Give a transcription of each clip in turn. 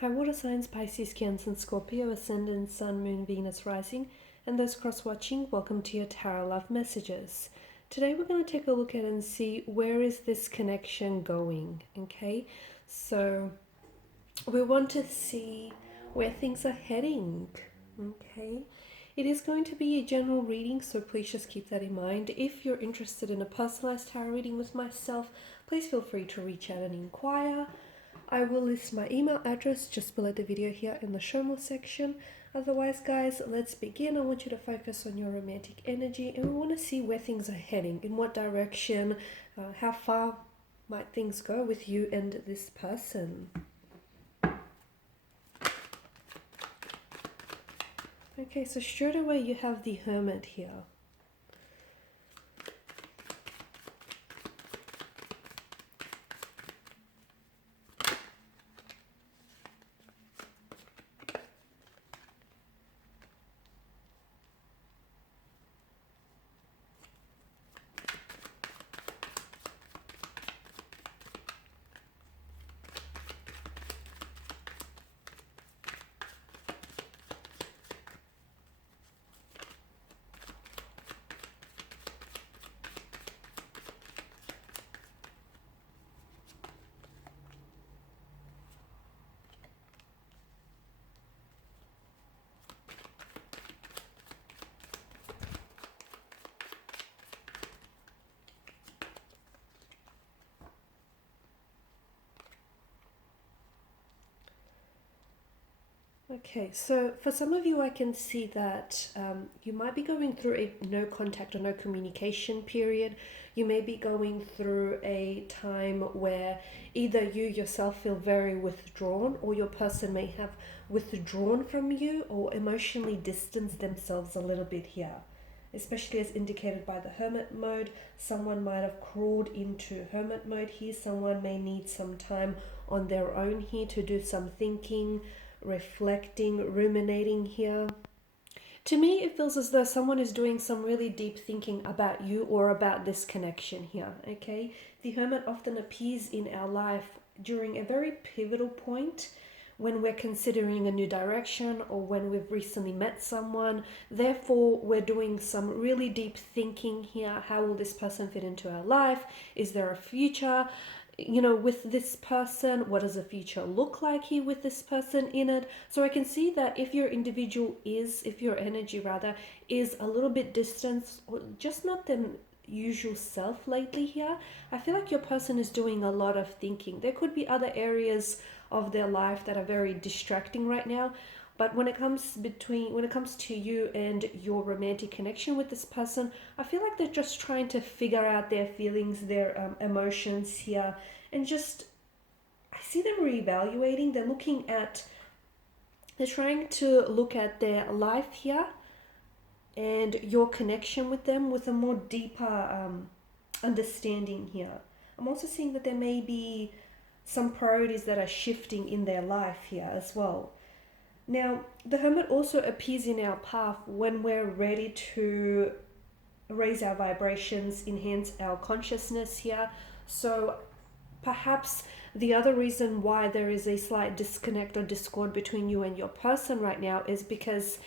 High water signs Pisces, Cancer, and Scorpio, Ascendant, Sun, Moon, Venus, Rising, and those cross-watching, welcome to your Tarot Love Messages. Today we're going to take a look at and see where is this connection going, okay? So we want to see where things are heading, okay? It is going to be a general reading, so please just keep that in mind. If you're interested in a personalized tarot reading with myself, please feel free to reach out and inquire. I will list my email address just below the video here in the show more section. Otherwise, guys, let's begin. I want you to focus on your romantic energy, and we want to see where things are heading, in what direction, how far might things go with you and this person. Okay, so straight away you have the Hermit here. Okay, so for some of you, I can see that you might be going through a no contact or no communication period. You may be going through a time where either you yourself feel very withdrawn, or your person may have withdrawn from you or emotionally distanced themselves a little bit here. Especially as indicated by the Hermit mode, someone might have crawled into Hermit mode here. Someone may need some time on their own here to do some thinking, reflecting, ruminating here. To me, it feels as though someone is doing some really deep thinking about you or about this connection here, okay? The Hermit often appears in our life during a very pivotal point when we're considering a new direction or when we've recently met someone. Therefore, we're doing some really deep thinking here. How will this person fit into our life? Is there a future? With this person, what does the future look like here with this person in it? So I can see that if your energy rather, is a little bit distant or just not the usual self lately here, I feel like your person is doing a lot of thinking. There could be other areas of their life that are very distracting right now, but when it comes to you and your romantic connection with this person, I feel like they're just trying to figure out their feelings, their emotions here, and just I see them reevaluating. They're trying to look at their life here and your connection with them with a more deeper understanding here. I'm also seeing that there may be some priorities that are shifting in their life here as well. Now, the Hermit also appears in our path when we're ready to raise our vibrations, enhance our consciousness here. So perhaps the other reason why there is a slight disconnect or discord between you and your person right now is because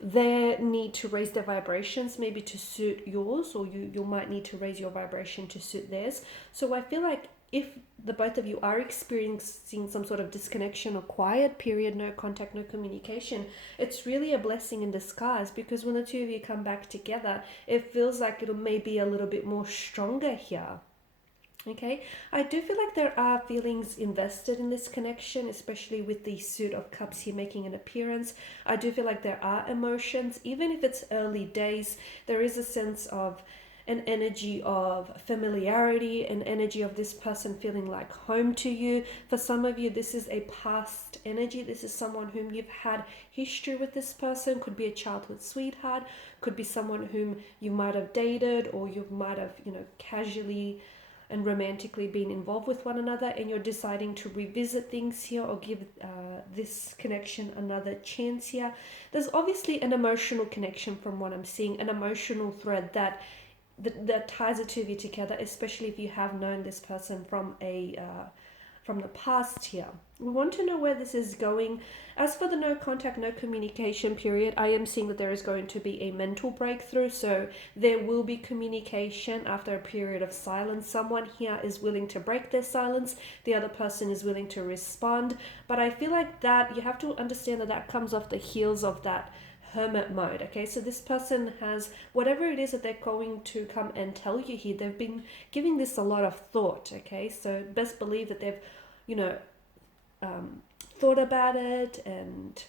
they need to raise their vibrations maybe to suit yours, or you might need to raise your vibration to suit theirs. So I feel like if the both of you are experiencing some sort of disconnection or quiet period, no contact, no communication, it's really a blessing in disguise, because when the two of you come back together, it feels like it'll maybe a little bit more stronger here. Okay, I do feel like there are feelings invested in this connection, especially with the Suit of Cups here making an appearance. I do feel like there are emotions, even if it's early days. There is a sense of an energy of familiarity, an energy of this person feeling like home to you. For some of you, this is a past energy. This is someone whom you've had history with. This person could be a childhood sweetheart, could be someone whom you might have dated, or you might have, casually and romantically been involved with one another, and you're deciding to revisit things here or give this connection another chance here. There's obviously an emotional connection from what I'm seeing, an emotional thread that ties the two of you together, especially if you have known this person from a from the past here. We want to know where this is going. As for the no contact, no communication period, I am seeing that there is going to be a mental breakthrough. So there will be communication after a period of silence. Someone here is willing to break their silence. The other person is willing to respond. But I feel like that you have to understand that that comes off the heels of that hermit mode. Okay, so this person has whatever it is that they're going to come and tell you here, they've been giving this a lot of thought. Okay, so best believe that they've, you know, thought about it and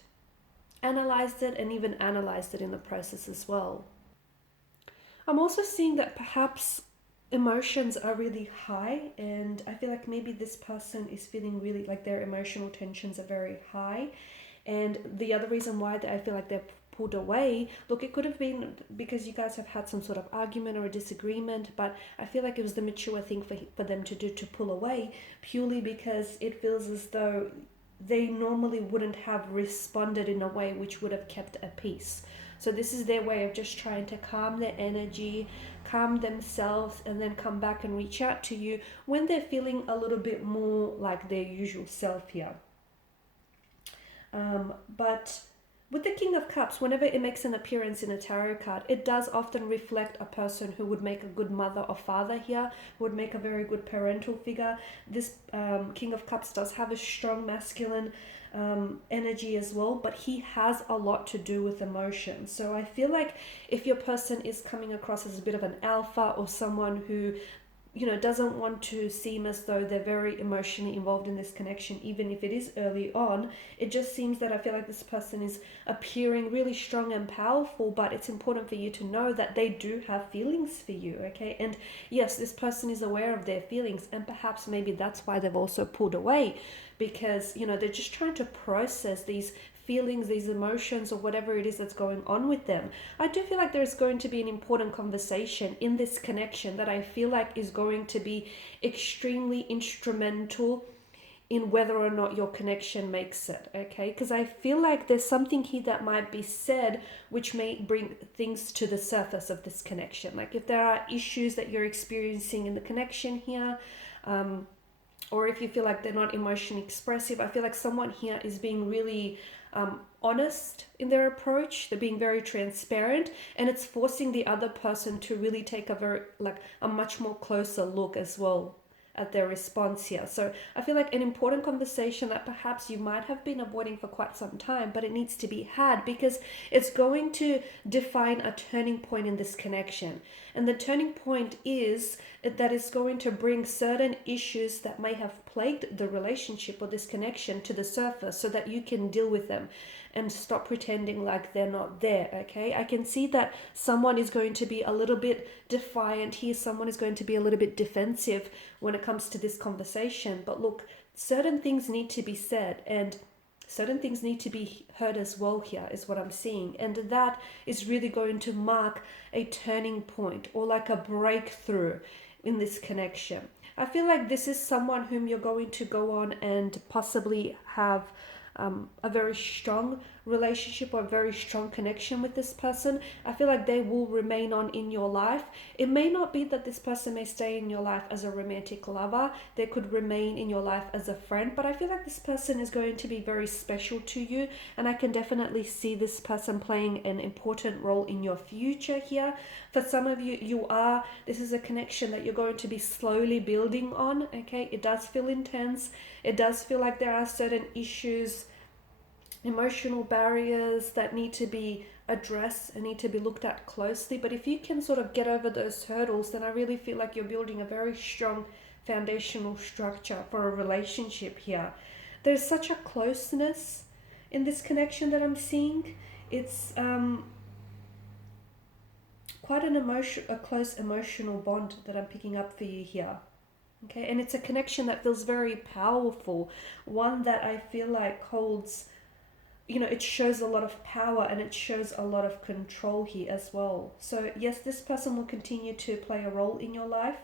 analyzed it, and even analyzed it in the process as well. I'm also seeing that perhaps emotions are really high, and I feel like maybe this person is feeling really like their emotional tensions are very high. And the other reason why I feel like they're pulled away, look, it could have been because you guys have had some sort of argument or a disagreement, but I feel like it was the mature thing for them to do, to pull away, purely because it feels as though they normally wouldn't have responded in a way which would have kept a peace. So this is their way of just trying to calm their energy, calm themselves, and then come back and reach out to you when they're feeling a little bit more like their usual self here. But with the King of Cups, whenever it makes an appearance in a tarot card, it does often reflect a person who would make a good mother or father here, who would make a very good parental figure. This King of Cups does have a strong masculine energy as well, but he has a lot to do with emotion. So I feel like if your person is coming across as a bit of an alpha, or someone who, you know, doesn't want to seem as though they're very emotionally involved in this connection, even if it is early on, it just seems that I feel like this person is appearing really strong and powerful, but it's important for you to know that they do have feelings for you, okay? And yes, this person is aware of their feelings, and perhaps maybe that's why they've also pulled away, because, you know, they're just trying to process these feelings, these emotions, or whatever it is that's going on with them. I do feel like there's going to be an important conversation in this connection that I feel like is going to be extremely instrumental in whether or not your connection makes it, okay? Because I feel like there's something here that might be said which may bring things to the surface of this connection. Like if there are issues that you're experiencing in the connection here, or if you feel like they're not emotionally expressive, I feel like someone here is being really honest in their approach. They're being very transparent, and it's forcing the other person to really take a much more closer look as well at their response here. So I feel like an important conversation that perhaps you might have been avoiding for quite some time, but it needs to be had, because it's going to define a turning point in this connection. And the turning point is that it's going to bring certain issues that may have plagued the relationship or this connection to the surface, so that you can deal with them and stop pretending like they're not there, okay? I can see that someone is going to be a little bit defiant here. Someone is going to be a little bit defensive when it comes to this conversation. But look, certain things need to be said, and certain things need to be heard as well here, is what I'm seeing. And that is really going to mark a turning point, or like a breakthrough in this connection. I feel like this is someone whom you're going to go on and possibly have a very strong relationship or a very strong connection with this person. I feel like they will remain on in your life. It may not be that this person may stay in your life as a romantic lover. They could remain in your life as a friend, but I feel like this person is going to be very special to you, and I can definitely see this person playing an important role in your future here. For some of you, this is a connection that you're going to be slowly building on, okay? It does feel intense. It does feel like there are certain issues, emotional barriers that need to be addressed and need to be looked at closely. But if you can sort of get over those hurdles, then I really feel like you're building a very strong foundational structure for a relationship here. There's such a closeness in this connection that I'm seeing. It's quite a close emotional bond that I'm picking up for you here. Okay, and it's a connection that feels very powerful, one that I feel like holds, you know, it shows a lot of power and it shows a lot of control here as well. So yes, this person will continue to play a role in your life.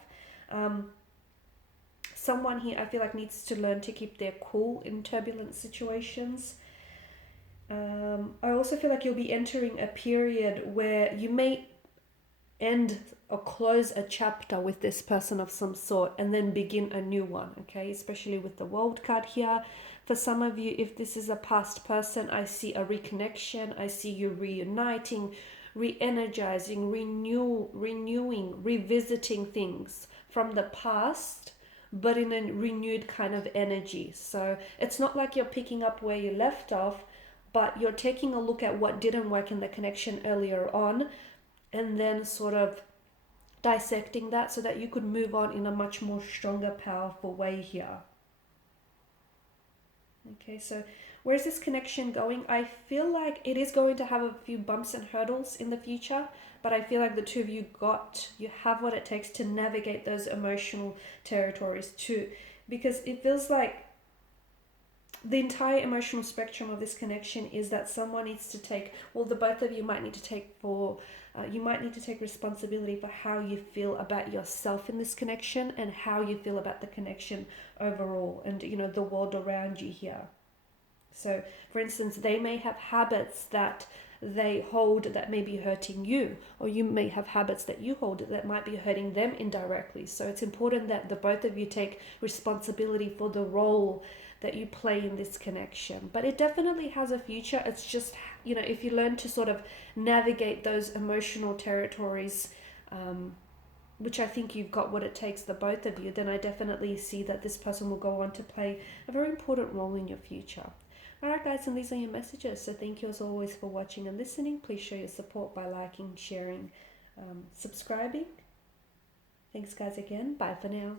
Someone here I feel like needs to learn to keep their cool in turbulent situations. I also feel like you'll be entering a period where you may end or close a chapter with this person of some sort and then begin a new one, okay? Especially with the World card here. For some of you, if this is a past person, I see a reconnection. I see you reuniting, re-energizing, renewing, revisiting things from the past, but in a renewed kind of energy. So it's not like you're picking up where you left off, but you're taking a look at what didn't work in the connection earlier on, and then sort of dissecting that so that you could move on in a much more stronger, powerful way here. Okay, so where's this connection going? I feel like it is going to have a few bumps and hurdles in the future, but I feel like the two of you have what it takes to navigate those emotional territories too, because it feels like the entire emotional spectrum of this connection is that someone needs to take, well, the both of you might need to take responsibility for how you feel about yourself in this connection and how you feel about the connection overall and, the world around you here. So, for instance, they may have habits that they hold that may be hurting you, or you may have habits that you hold that might be hurting them indirectly. So it's important that the both of you take responsibility for the role that you play in this connection. But it definitely has a future. It's just, if you learn to sort of navigate those emotional territories, which I think you've got what it takes, the both of you, then I definitely see that this person will go on to play a very important role in your future. Alright guys, and these are your messages. So thank you as always for watching and listening. Please show your support by liking, sharing, subscribing. Thanks guys again. Bye for now.